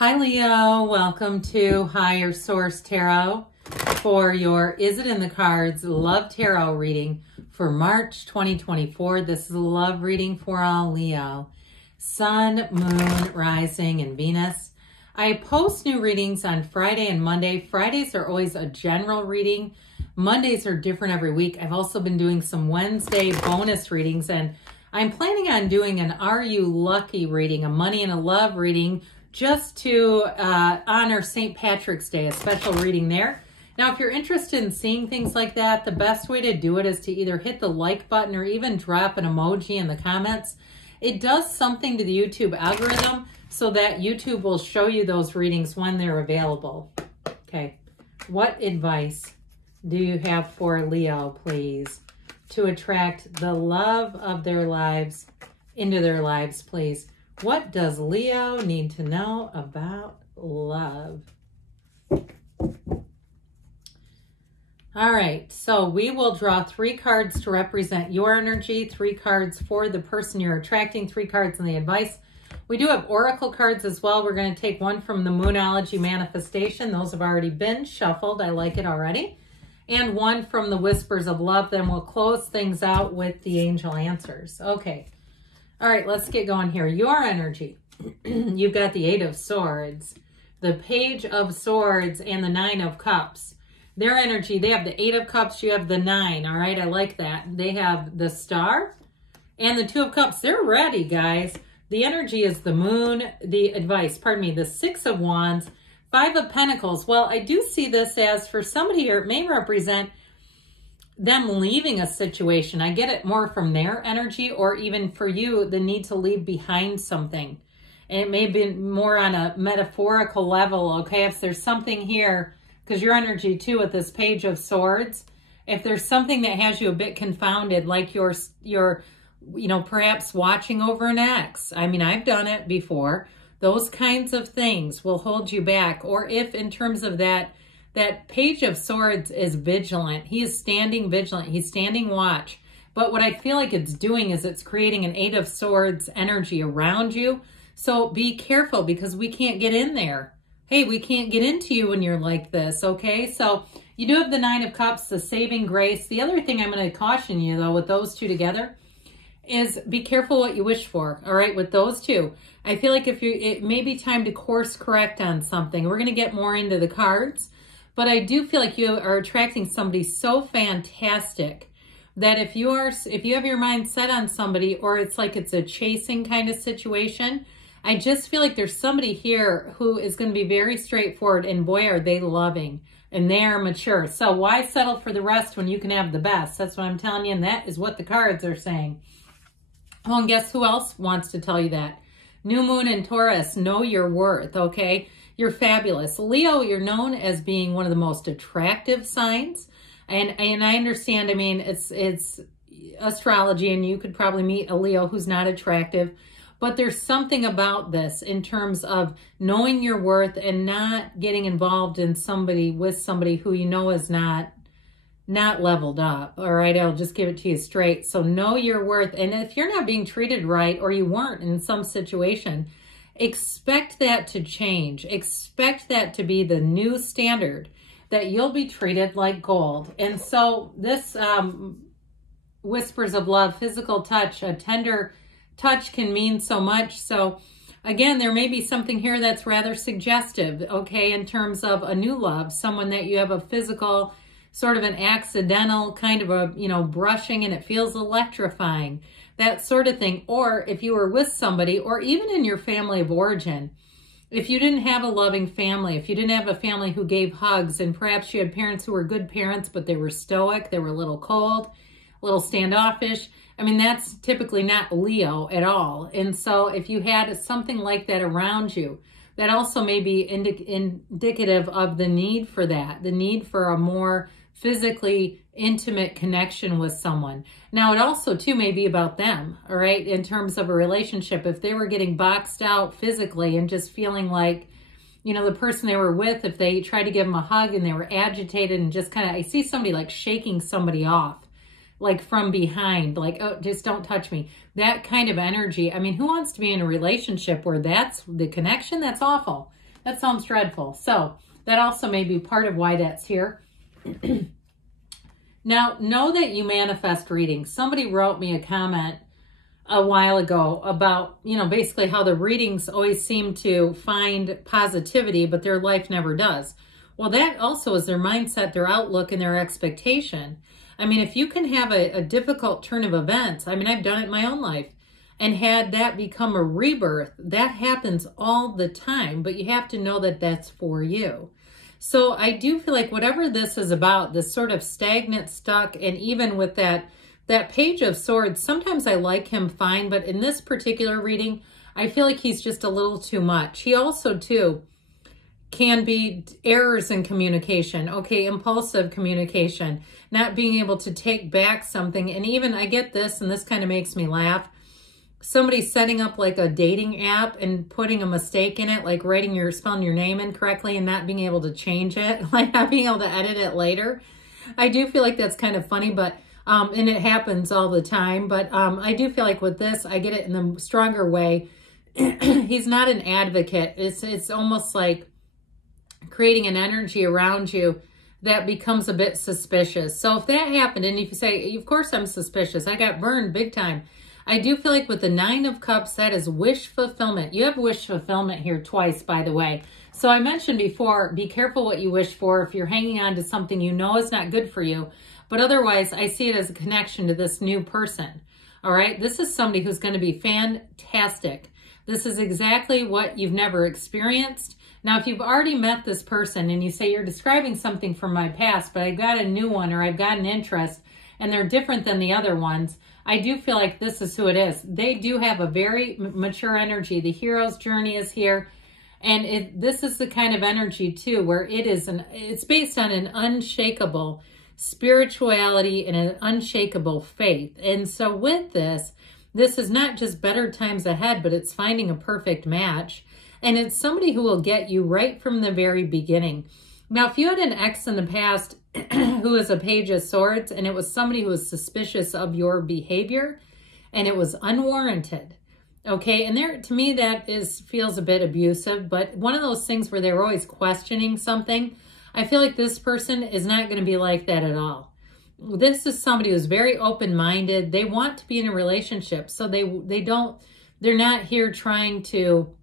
Hi Leo, welcome to Higher Source Tarot for your Is It in the Cards Love Tarot reading for March 2024. This is a love reading for all Leo. Sun, Moon, Rising, and Venus. I post new readings on Friday and Monday. Fridays are always a general reading. Mondays are different every week. I've also been doing some Wednesday bonus readings, and I'm planning on doing an Are You Lucky reading, a money and a love reading, just to honor St. Patrick's Day, a special reading there. Now, if you're interested in seeing things like that, the best way to do it is to either hit the like button or even drop an emoji in the comments. It does something to the YouTube algorithm so that YouTube will show you those readings when they're available. Okay, what advice do you have for Leo, please, to attract the love of their lives into their lives, please? What does Leo need to know about love? All right, so we will draw 3 cards to represent your energy, 3 cards for the person you're attracting, 3 cards in the advice. We do have oracle cards as well. We're going to take one from the Moonology Manifestation. Those have already been shuffled. I like it already. And one from the Whispers of Love. Then we'll close things out with the Angel Answers. Okay. All right, let's get going here. Your energy. You've got the 8 of Swords, the Page of Swords, and the 9 of Cups. Their energy, they have the 8 of Cups, you have the 9, all right? I like that. They have the Star and the 2 of Cups. They're ready, guys. The energy is the Moon, the advice, pardon me, the 6 of Wands, 5 of Pentacles. Well, I do see this as, for somebody here, it may represent them leaving a situation. I get it more from their energy, or even for you, the need to leave behind something. And it may be more on a metaphorical level, okay? If there's something here, because your energy too with this Page of Swords, if there's something that has you a bit confounded, like you're perhaps watching over an ex. I mean, I've done it before. Those kinds of things will hold you back. Or if in terms of that Page of Swords is vigilant. He is standing vigilant. He's standing watch. But what I feel like it's doing is it's creating an 8 of Swords energy around you. So be careful, because we can't get in there. Hey, we can't get into you when you're like this, okay? So you do have the 9 of Cups, the saving grace. The other thing I'm going to caution you, though, with those two together is be careful what you wish for, all right, with those two. I feel like it may be time to course correct on something. We're going to get more into the cards. But I do feel like you are attracting somebody so fantastic that if you have your mind set on somebody, or it's like it's a chasing kind of situation, I just feel like there's somebody here who is going to be very straightforward, and boy, are they loving, and they are mature. So why settle for the rest when you can have the best? That's what I'm telling you, and that is what the cards are saying. Well, and guess who else wants to tell you that? New Moon in Taurus, know your worth, okay? You're fabulous. Leo, you're known as being one of the most attractive signs. And I understand, I mean, it's astrology, and you could probably meet a Leo who's not attractive. But there's something about this in terms of knowing your worth and not getting involved in with somebody who you know is not leveled up. All right, I'll just give it to you straight. So know your worth. And if you're not being treated right, or you weren't in some situation, expect that to change. Expect that to be the new standard, that you'll be treated like gold. And so this Whispers of Love, physical touch, a tender touch can mean so much. So again, there may be something here that's rather suggestive, okay, in terms of a new love, someone that you have a physical, sort of an accidental kind of a, brushing, and it feels electrifying, that sort of thing. Or if you were with somebody, or even in your family of origin, if you didn't have a loving family, if you didn't have a family who gave hugs, and perhaps you had parents who were good parents, but they were stoic, they were a little cold, a little standoffish. I mean, that's typically not Leo at all. And so if you had something like that around you, that also may be indicative of the need for that, the need for a more physically intimate connection with someone. Now, it also, too, may be about them, all right, in terms of a relationship. If they were getting boxed out physically and just feeling like, the person they were with, if they tried to give them a hug and they were agitated and just kind of, I see somebody like shaking somebody off, like from behind, like, oh, just don't touch me. That kind of energy. I mean, who wants to be in a relationship where that's the connection? That's awful. That sounds dreadful. So that also may be part of why that's here. Now, know that you manifest readings. Somebody wrote me a comment a while ago about, basically how the readings always seem to find positivity, but their life never does. Well, that also is their mindset, their outlook, and their expectation. I mean, if you can have a difficult turn of events, I mean, I've done it in my own life, and had that become a rebirth, that happens all the time, but you have to know that that's for you. So I do feel like whatever this is about, this sort of stagnant, stuck, and even with that Page of Swords, sometimes I like him fine, but in this particular reading, I feel like he's just a little too much. He also, too, can be errors in communication, okay, impulsive communication, not being able to take back something. And even, I get this, and this kind of makes me laugh, somebody setting up like a dating app and putting a mistake in it, like spelling your name incorrectly and not being able to change it, like not being able to edit it later. I do feel like that's kind of funny, but and it happens all the time. But I do feel like with this, I get it in the stronger way. He's not an advocate. It's almost like creating an energy around you that becomes a bit suspicious. So if that happened, and if you say, of course I'm suspicious, I got burned big time. I do feel like with the Nine of Cups, that is wish fulfillment. You have wish fulfillment here twice, by the way. So I mentioned before, be careful what you wish for if you're hanging on to something you know is not good for you. But otherwise, I see it as a connection to this new person. All right? This is somebody who's going to be fantastic. This is exactly what you've never experienced. Now, if you've already met this person and you say you're describing something from my past, but I've got a new one or I've got an interest and they're different than the other ones, I do feel like this is who it is. They do have a very mature energy. The hero's journey is here. And this is the kind of energy, too, where it's based on an unshakable spirituality and an unshakable faith. And so with this is not just better times ahead, but it's finding a perfect match. And it's somebody who will get you right from the very beginning. Now, if you had an ex in the past who is a Page of Swords, and it was somebody who was suspicious of your behavior, and it was unwarranted, okay? And there, to me, that feels a bit abusive, but one of those things where they're always questioning something, I feel like this person is not going to be like that at all. This is somebody who's very open-minded. They want to be in a relationship, so they're not here trying to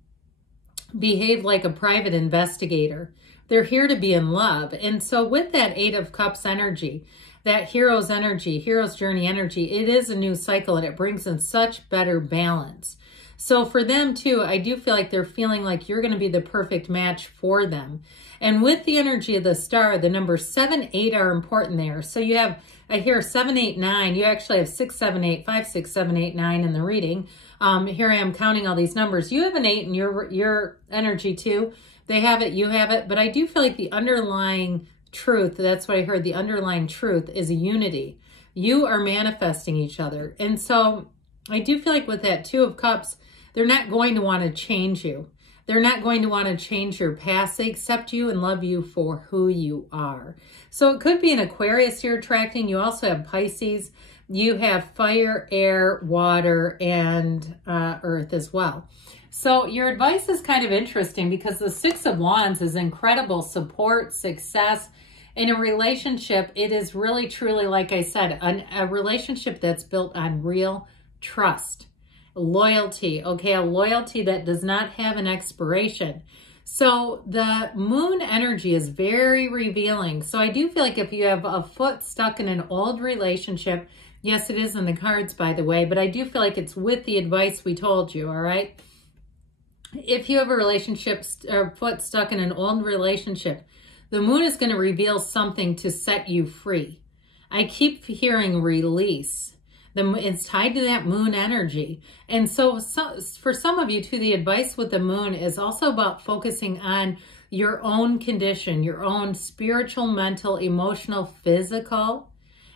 behave like a private investigator. They're here to be in love. And so with that Eight of Cups energy, that hero's energy, hero's journey energy, it is a new cycle and it brings in such better balance. So for them too, I do feel like they're feeling like you're going to be the perfect match for them. And with the energy of the star, the numbers 7, 8 are important there. So you have, I hear 7, 8, 9. You actually have 6, 7, 8, 5, 6, 7, 8, 9 in the reading. Here I am counting all these numbers. You have an 8 in your energy too. They have it, you have it. But I do feel like the underlying truth, that's what I heard, the underlying truth is a unity. You are manifesting each other. And so I do feel like with that Two of Cups, they're not going to want to change you. They're not going to want to change your past. They accept you and love you for who you are. So it could be an Aquarius you're attracting. You also have Pisces. You have fire, air, water, and earth as well. So your advice is kind of interesting because the Six of Wands is incredible support, success. In a relationship, it is really, truly, like I said, a relationship that's built on real trust, loyalty, okay, a loyalty that does not have an expiration. So the moon energy is very revealing. So I do feel like if you have a foot stuck in an old relationship, yes, it is in the cards, by the way, but I do feel like it's with the advice we told you, all right? If you have a relationship or foot stuck in an old relationship, the moon is going to reveal something to set you free. I keep hearing release. It's tied to that moon energy. And so for some of you too, the advice with the moon is also about focusing on your own condition, your own spiritual, mental, emotional, physical,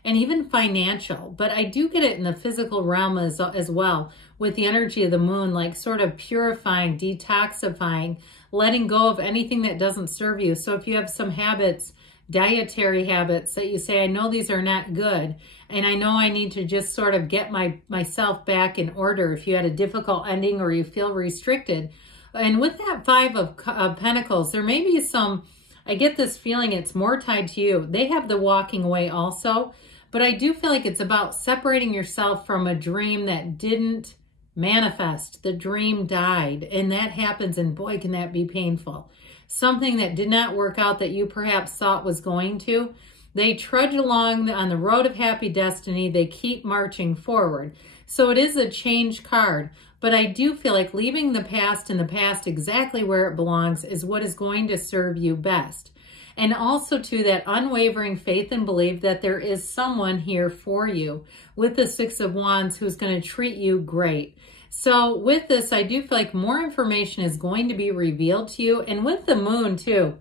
and even financial. But I do get it in the physical realm as well with the energy of the moon, like sort of purifying, detoxifying, letting go of anything that doesn't serve you. So if you have some habits, dietary habits that you say, I know these are not good, and I know I need to just sort of get myself back in order. If you had a difficult ending or you feel restricted, And with that Five of Pentacles, there may be some, I get this feeling it's more tied to you. They have the walking away also, but I do feel like it's about separating yourself from a dream that didn't manifest. The dream died, and that happens, and boy, can that be painful. Something that did not work out that you perhaps thought was going to. They trudge along on the road of happy destiny. They keep marching forward. So it is a change card, but I do feel like leaving the past in the past exactly where it belongs is what is going to serve you best. And also to that unwavering faith and belief that there is someone here for you with the Six of Wands who's going to treat you great. So with this, I do feel like more information is going to be revealed to you. And with the Moon too,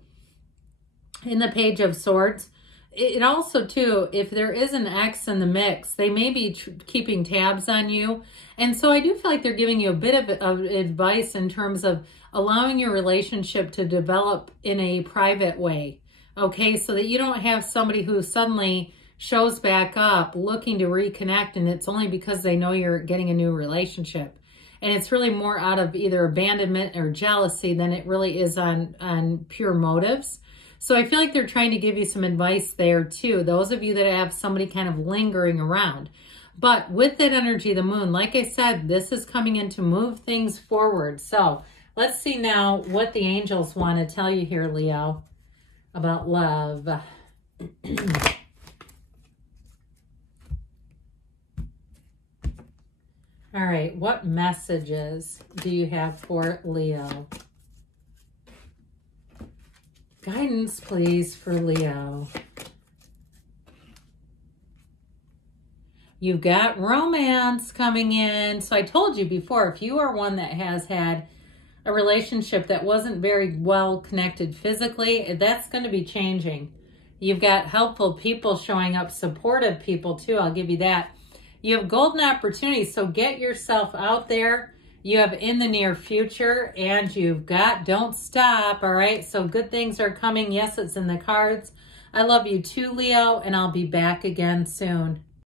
in the Page of Swords, it also too, if there is an ex in the mix, they may be keeping tabs on you. And so I do feel like they're giving you a bit of advice in terms of allowing your relationship to develop in a private way. Okay, so that you don't have somebody who suddenly shows back up looking to reconnect, and it's only because they know you're getting a new relationship. And it's really more out of either abandonment or jealousy than it really is on pure motives. So I feel like they're trying to give you some advice there too. Those of you that have somebody kind of lingering around. But with that energy, the Moon, like I said, this is coming in to move things forward. So let's see now what the angels want to tell you here, Leo, about love. All right, what messages do you have for Leo? Guidance, please, for Leo. You've got romance coming in. So I told you before, if you are one that has had a relationship that wasn't very well connected physically, that's going to be changing. You've got helpful people showing up, supportive people too, I'll give you that. You have golden opportunities, so get yourself out there. You have in the near future, and you've got don't stop, all right? So good things are coming. Yes, it's in the cards. I love you too, Leo, and I'll be back again soon.